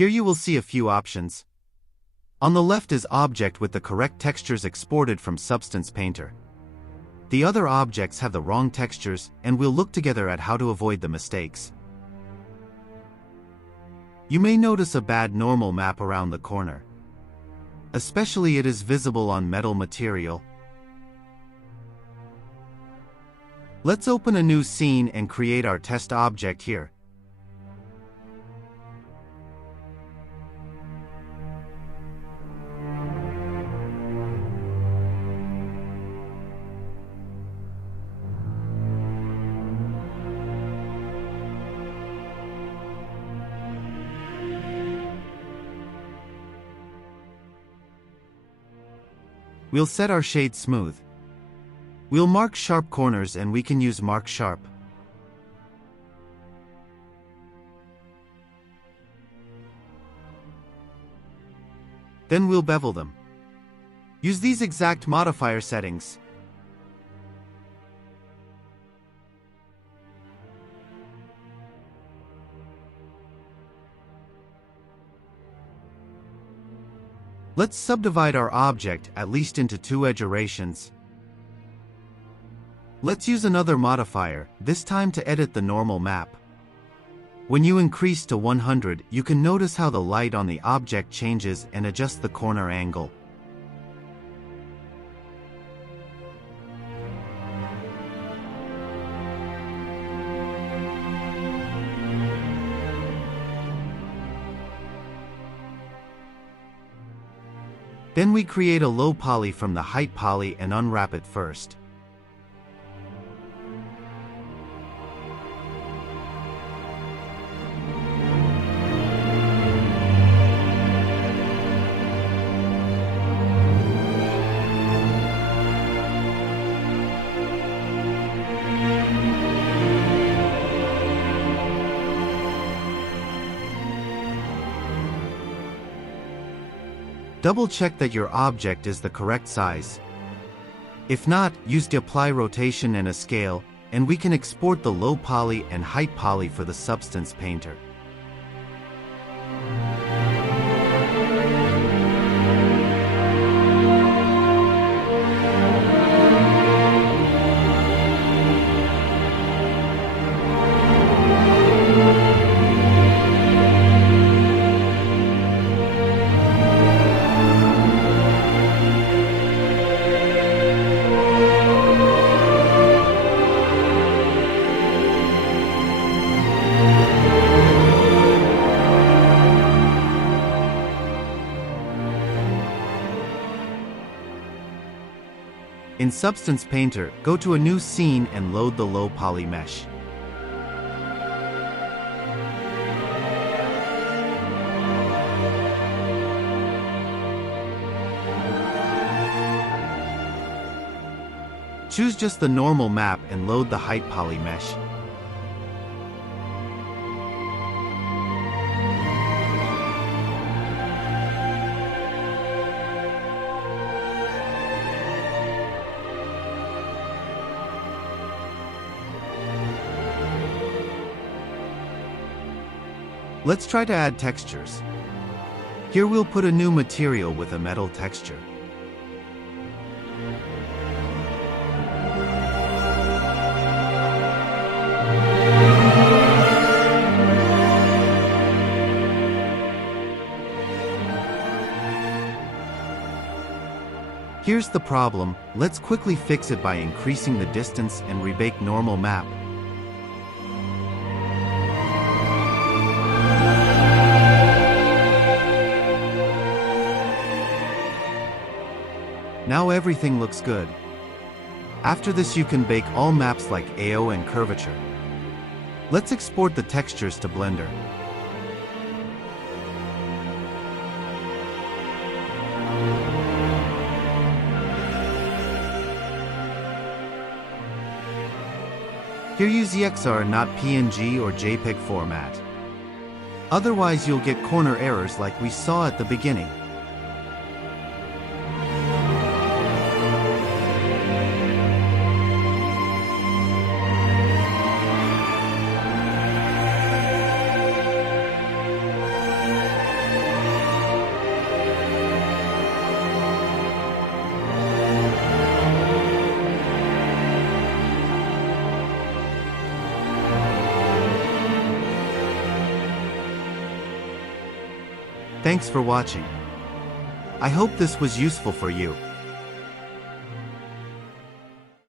Here you will see a few options. On the left is object with the correct textures exported from Substance Painter. The other objects have the wrong textures, and we'll look together at how to avoid the mistakes. You may notice a bad normal map around the corner. Especially it is visible on metal material. Let's open a new scene and create our test object here. We'll set our shade smooth. We'll mark sharp corners and we can use mark sharp. Then we'll bevel them. Use these exact modifier settings. Let's subdivide our object at least into 2 iterations. Let's use another modifier, this time to edit the normal map. When you increase to 100, you can notice how the light on the object changes and adjust the corner angle. Then we create a low poly from the height poly and unwrap it first. Double-check that your object is the correct size. If not, use the apply rotation and a scale, and we can export the low poly and height poly for the Substance Painter. In Substance Painter, go to a new scene and load the low poly mesh. Choose just the normal map and load the height poly mesh. Let's try to add textures. Here we'll put a new material with a metal texture. Here's the problem, let's quickly fix it by increasing the distance and rebake normal map. Now everything looks good. After this you can bake all maps like AO and curvature. Let's export the textures to Blender. Here use EXR, not PNG or JPEG format. Otherwise you'll get corner errors like we saw at the beginning. Thanks for watching. I hope this was useful for you.